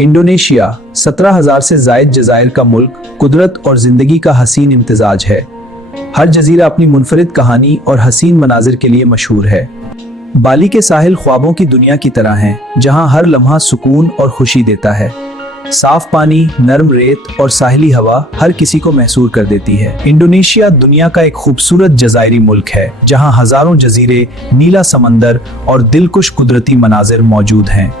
Indonesia 17,000 से जायद जज़ायर का मुल्क, कुदरत और जिंदगी का हसीन इम्तिजाज है। हर जजीरा अपनी मुनफरिद कहानी और हसीन मनाजिर के लिए मशहूर है। बाली के साहिल ख्वाबों की दुनिया की तरह हैं, जहां हर लम्हा सुकून और खुशी देता है। साफ पानी, नरम रेत और साहिली हवा हर किसी को महसूर कर देती है। इंडोनेशिया दुनिया का एक खूबसूरत जज़ायरी मुल्क है, जहां हजारों जजीरे, नीला समंदर और दिलकुश कुदरती मनाजिर मौजूद हैं।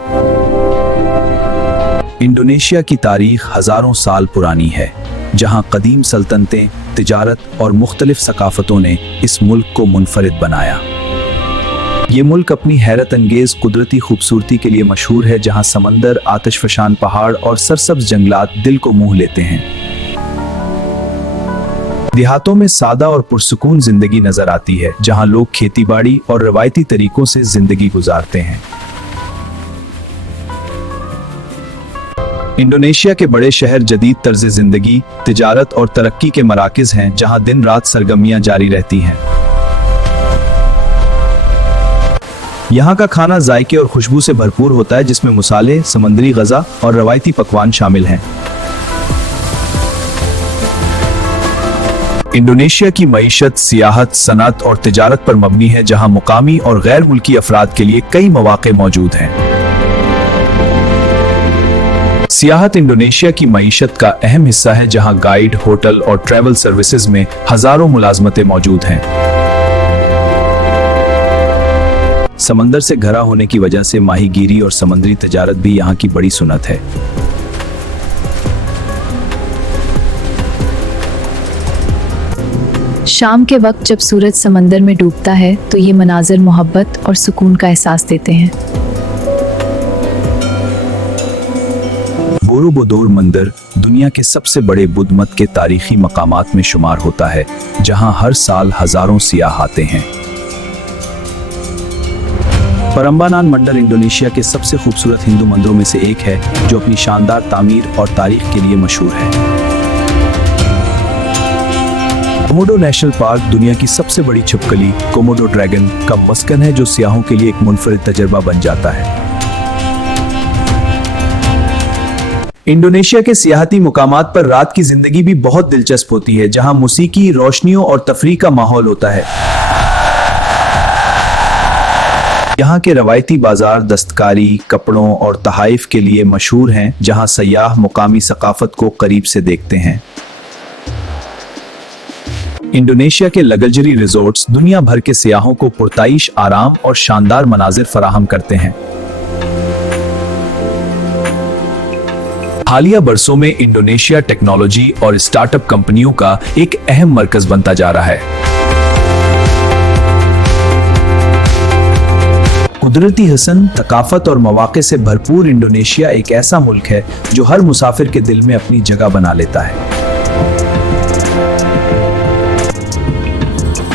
इंडोनेशिया की तारीख हजारों साल पुरानी है, जहां कदीम सल्तनतें, तिजारत और मुख्तलिफ सकाफतों ने इस मुल्क को मुनफरिद बनाया। ये मुल्क अपनी हैरत अंगेज कुदरती खूबसूरती के लिए मशहूर है, जहां समंदर, आतिशफशान पहाड़ और सरसब्ज जंगलात दिल को मोह लेते हैं। देहातों में सादा और पुरसुकून जिंदगी नजर आती है, जहां लोग खेतीबाड़ी और रवायती तरीकों से जिंदगी गुजारते हैं। इंडोनेशिया के बड़े शहर जदीद तर्ज जिंदगी, तिजारत और तरक्की के मराकज हैं, जहां दिन रात सरगर्मियां जारी रहती हैं। यहाँ का खाना जायके और खुशबू से भरपूर होता है, जिसमें मसाले, समुद्री ग़ज़ा और रवायती पकवान शामिल हैं। इंडोनेशिया की मईशत, सियाहत, सनअत और तिजारत पर मबनी है, जहां मुकामी और गैर मुल्की अफराद के लिए कई मौक़े मौजूद हैं। सियाहत इंडोनेशिया की मईशत का अहम हिस्सा है, जहां गाइड, होटल और ट्रैवल सर्विसेज में हजारों मुलाजमतें मौजूद हैं। समंदर से घरा होने की वजह से माहीगीरी और समुद्री तिजारत भी यहाँ की बड़ी सुन्नत है। शाम के वक्त जब सूरज समंदर में डूबता है तो ये मनाजिर मोहब्बत और सुकून का एहसास देते हैं। बोरोबुदुर मंदिर दुनिया के सबसे बड़े बुद्ध मत के तारीखी मकामात में शुमार होता है, जहां हर साल हजारों सियाह आते हैं। परम्बानान मंदिर इंडोनेशिया के सबसे खूबसूरत हिंदू मंदिरों में से एक है, जो अपनी शानदार तामीर और तारीख के लिए मशहूर है। कोमोडो नेशनल पार्क दुनिया की सबसे बड़ी छिपकली कोमोडो ड्रैगन का मस्कन है, जो सियाहों के लिए एक मुनफरिद तजर्बा बन जाता है। इंडोनेशिया के सियाहती मुकामात पर रात की जिंदगी भी बहुत दिलचस्प होती है, जहां मौसीकी, रोशनियों और तफरीह का माहौल होता है। यहाँ के रवायती बाजार दस्तकारी, कपड़ों और तहाइफ के लिए मशहूर हैं, जहां सयाह मुकामी सकाफत को करीब से देखते हैं। इंडोनेशिया के लग्जरी रिजॉर्ट्स दुनिया भर के सियाहों को पुरताइश, आराम और शानदार मनाजिर फराहम करते हैं। हालिया बरसों में इंडोनेशिया टेक्नोलॉजी और स्टार्टअप कंपनियों का एक अहम मरकज बनता जा रहा है। कुदरती हसन, थकाफत और मौक़े से भरपूर इंडोनेशिया एक ऐसा मुल्क है जो हर मुसाफिर के दिल में अपनी जगह बना लेता है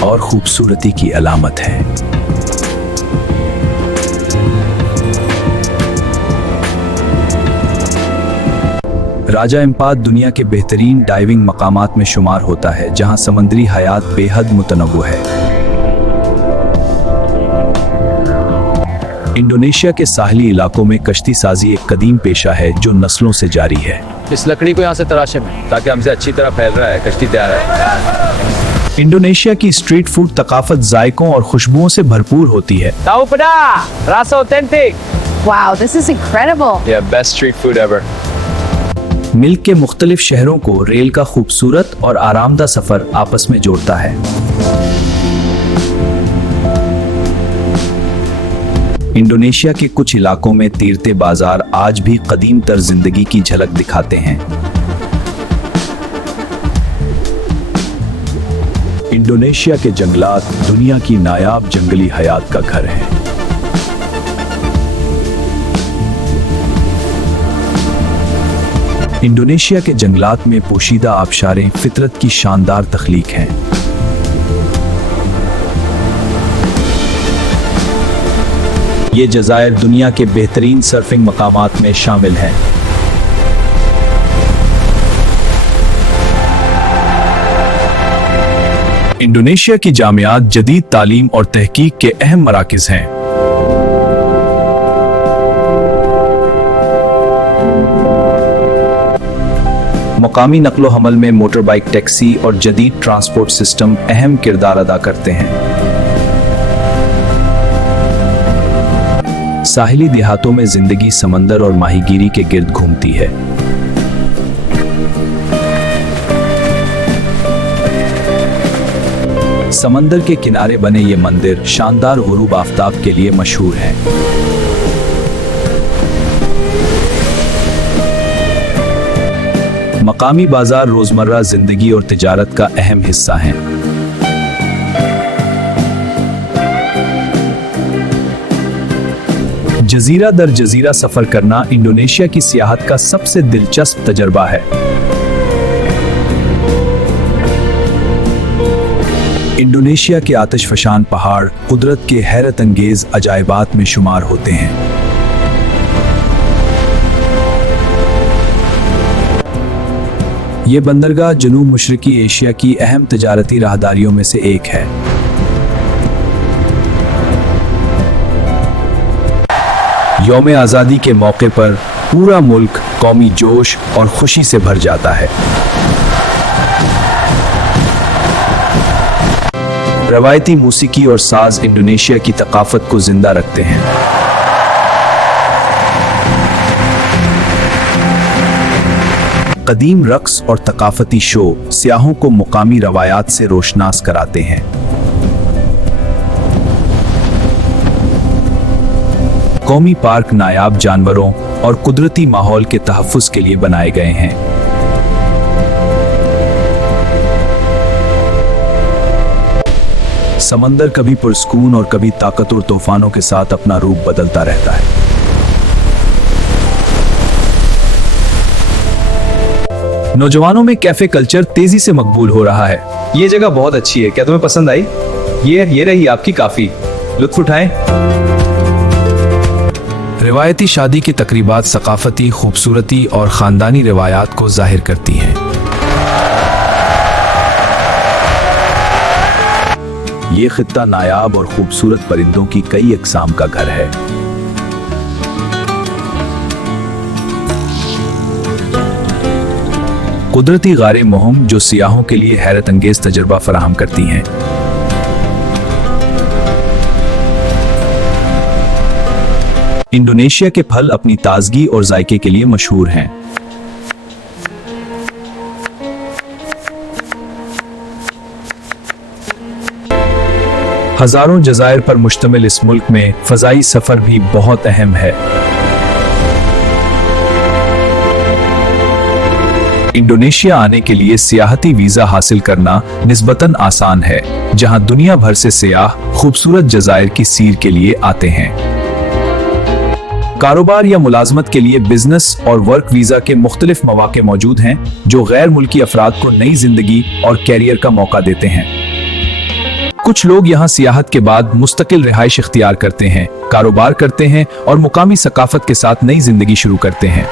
और खूबसूरती की अलामत है। राजा एम्पाद दुनिया के बेहतरीन डाइविंग मकामात में शुमार होता है, जहां समुद्री हयात बेहद मुतनव्वु है। इंडोनेशिया के साहली इलाकों में कश्ती साजी एक कदीम पेशा है, जो नस्लों से जारी है। इस लकड़ी को यहाँ से तराशे में, ताकि हमसे अच्छी तरह फैल रहा है, कश्ती तैयार है। इंडोनेशिया की स्ट्रीट फूड तकाफत जायकों और खुशबुओं से भरपूर होती है। ताऊ पड़ा, रसा authentic. Wow, this is incredible. Yeah, best street food ever. Milk के मुख्तलिफ शहरों को रेल का खूबसूरत और आरामदा सफर आपस में जोड़ता है। इंडोनेशिया के कुछ इलाकों में तीरते बाजार आज भी कदीम तर जिंदगी की झलक दिखाते हैं। इंडोनेशिया के जंगलात दुनिया की नायाब जंगली हयात का घर है। इंडोनेशिया के जंगलात में पोशीदा आबशारें फितरत की शानदार तख्लीक हैं। ये जज़ायर दुनिया के बेहतरीन सर्फिंग मकामात में शामिल हैं। इंडोनेशिया की जामियात जदीद तालीम और तहकीक के अहम मराकिज़ हैं। मुकामी नकलो हमल में मोटर बाइक टैक्सी और जदीद ट्रांसपोर्ट सिस्टम अहम किरदार अदा करते हैं। साहिली देहातों में जिंदगी समंदर और माहीगीरी के गिर्द घूमती है। समंदर के किनारे बने ये मंदिर शानदार गुरूब आफताब के लिए मशहूर हैं। मकामी बाजार रोजमर्रा जिंदगी और तिजारत का अहम हिस्सा हैं। जजीरा दर जजीरा सफर करना इंडोनेशिया की सियाहत का सबसे दिलचस्प तजर्बा है। इंडोनेशिया के आतिशफशान पहाड़ कुदरत के हैरत अंगेज अजायबात में शुमार होते हैं। ये बंदरगाह जनूब मशरकी एशिया की अहम तिजारती राहदारियों में से एक है। यौम आज़ादी के मौके पर पूरा मुल्क कौमी जोश और खुशी से भर जाता है। रवायती मूसीकी और साज इंडोनेशिया की तकाफत को जिंदा रखते हैं। कदीम रक्स और तकाफती शो सियाहों को मुकामी रवायात से रोशनास कराते हैं। कौमी पार्क नायाब जानवरों और कुदरती माहौल के तहफ्फुज के लिए बनाए गए हैं। समंदर कभी पुरस्कून और कभी ताकतवर तूफानों के साथ अपना रूप बदलता रहता है। नौजवानों में कैफे कल्चर तेजी से मकबूल हो रहा है। ये जगह बहुत अच्छी है, क्या तुम्हें पसंद आई? ये रही आपकी काफी, लुत्फ उठाएं। रिवायती शादी की तकरीबात सकाफती खूबसूरती और खानदानी रिवायात को जाहिर करती हैं। ये खित्ता नायाब और खूबसूरत परिंदों की कई अक़साम का घर है। कुदरती गारे मोहम जो सियाहों के लिए हैरत अंगेज तजर्बा फराहम करती हैं। इंडोनेशिया के फल अपनी ताजगी और जायके के लिए मशहूर हैं। हजारों जज़ायर पर मुश्तमिल इस मुल्क में फ़ज़ाई सफर भी बहुत अहम है। इंडोनेशिया आने के लिए सियाहती वीजा हासिल करना निस्बतन आसान है, जहां दुनिया भर से सियाह खूबसूरत जज़ायर की सीर के लिए आते हैं। कारोबार या मुलाजमत के लिए बिजनेस और वर्क वीजा के मुख्तलिफ मौके मौजूद हैं, जो गैर मुल्की अफराद को नई जिंदगी और कैरियर का मौका देते हैं। कुछ लोग यहाँ सियाहत के बाद मुस्तकिल रिहाइश इख्तियार करते हैं, कारोबार करते हैं और मुकामी सकाफत के साथ नई जिंदगी शुरू करते हैं।